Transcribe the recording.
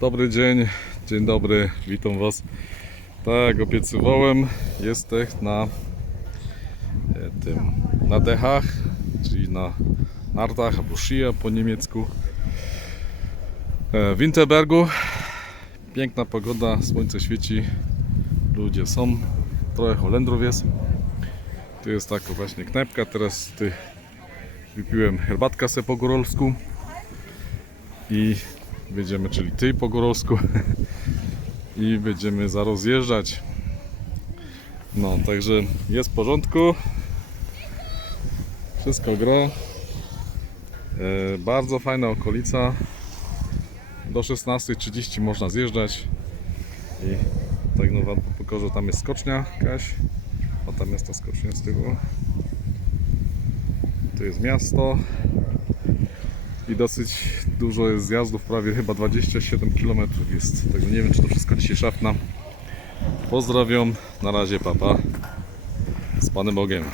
Dobry dzień, dzień dobry, witam Was. Tak jak obiecywałem, jestem na dechach, czyli na nartach albo skia po niemiecku. W Winterbergu. Piękna pogoda, słońce świeci, ludzie są, trochę Holendrów jest. Tu jest taka właśnie knajpka, teraz wypiłem herbatkę se po góralsku i będziemy, czyli ty po góralsku i będziemy zaraz zjeżdżać. No, także jest w porządku, wszystko gra. Bardzo fajna okolica, do 16:30 można zjeżdżać i tak no wam pokażę, tam jest skocznia jakaś, a tam jest ta skocznia z tyłu. Tu jest miasto i dosyć dużo jest zjazdów, prawie chyba 27 km jest, także nie wiem, czy to wszystko dzisiaj szafna. Pozdrawiam, na razie, papa, z Panem Bogiem.